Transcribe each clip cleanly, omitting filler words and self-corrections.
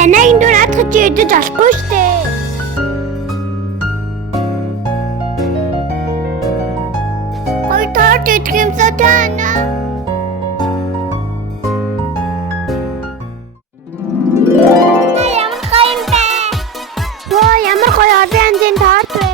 Янагийн дүр хатгаж идэж болохгүй штэ. Ой торт идэх юмсаа таана. Ямар гоё юм бэ? Оо ямар гоё олон янзын торт вэ?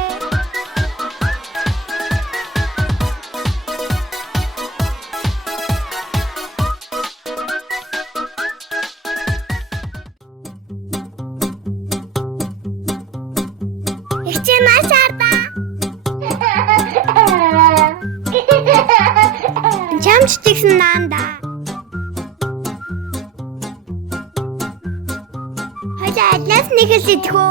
Чамчдагсан наанда. Хойла адлаас нэгээс идэхүү.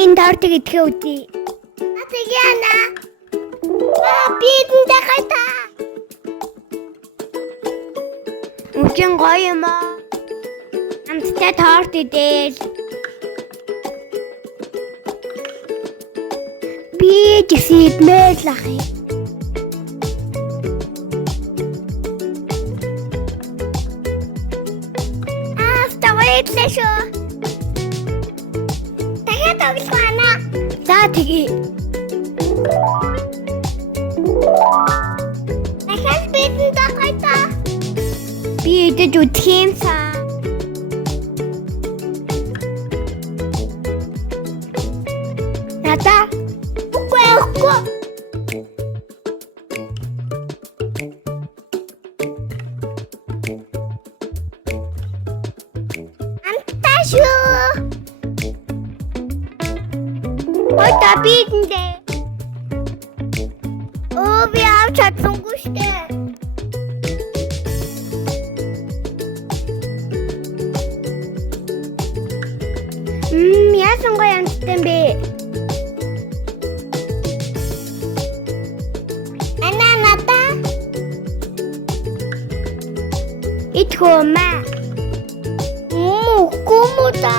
Хин тортыг идэхээ үгүй. Атгиана. Бидэн дахайта. Үгүй гоё юм аа. Амттай торт идэл. Би жисэдмэл лахи. Ставайтлэшо. За тэгээ. Дахиад бидэн дахайта. Би идэж үзэх юмсаа. Нада. Үгүй. Анташо. Ой табиндэ. Оо би авч чадсангүй штэ. Яасан гоё амттай юм бэ? Ананада. Итхома. Кумута.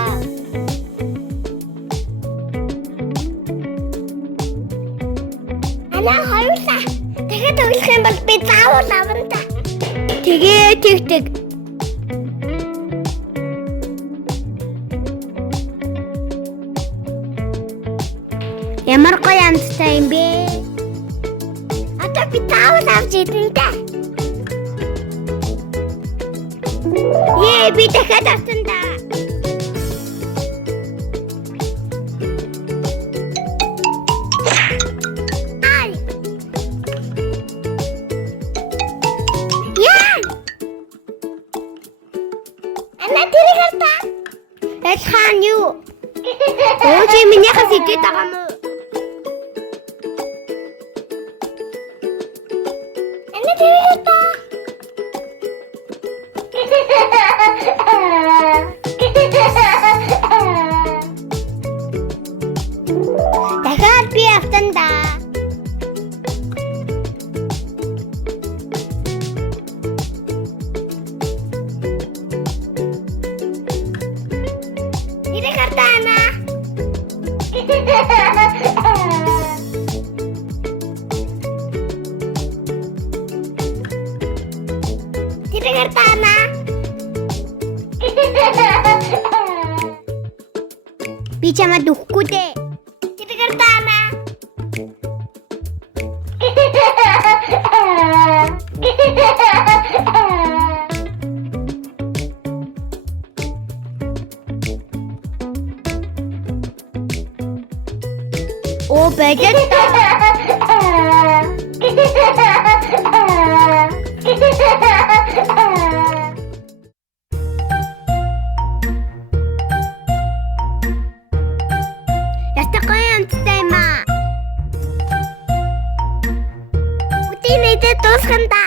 Хоёулаа. Дахиад өглөх юм бол би заавал авна та. Тэгээ тэгтэг. Ямар гоё амттай юм бэ? Одоо би заавал авч идэн та. Би дахиад авсан та. Хан юу? Оо чи миний хас идэж байгаа юм уу? Энд тэрэг та. Дахиад би автан да. Tana. Bisa maduhku deh. Tidak tana. Oh badan. Дуусганда.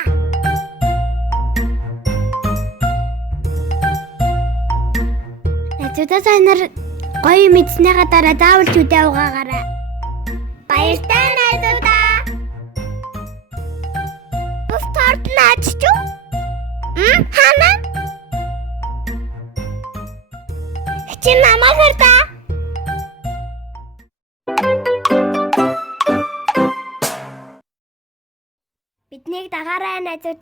Найзуудаа сайнаар гоё мэдснийхаа дараа заавал чүдээ угаагаарай. Баяртай найзуудаа. नाचतो हा ना चिन्नामा करता पिकनिक टाका राहण्याचं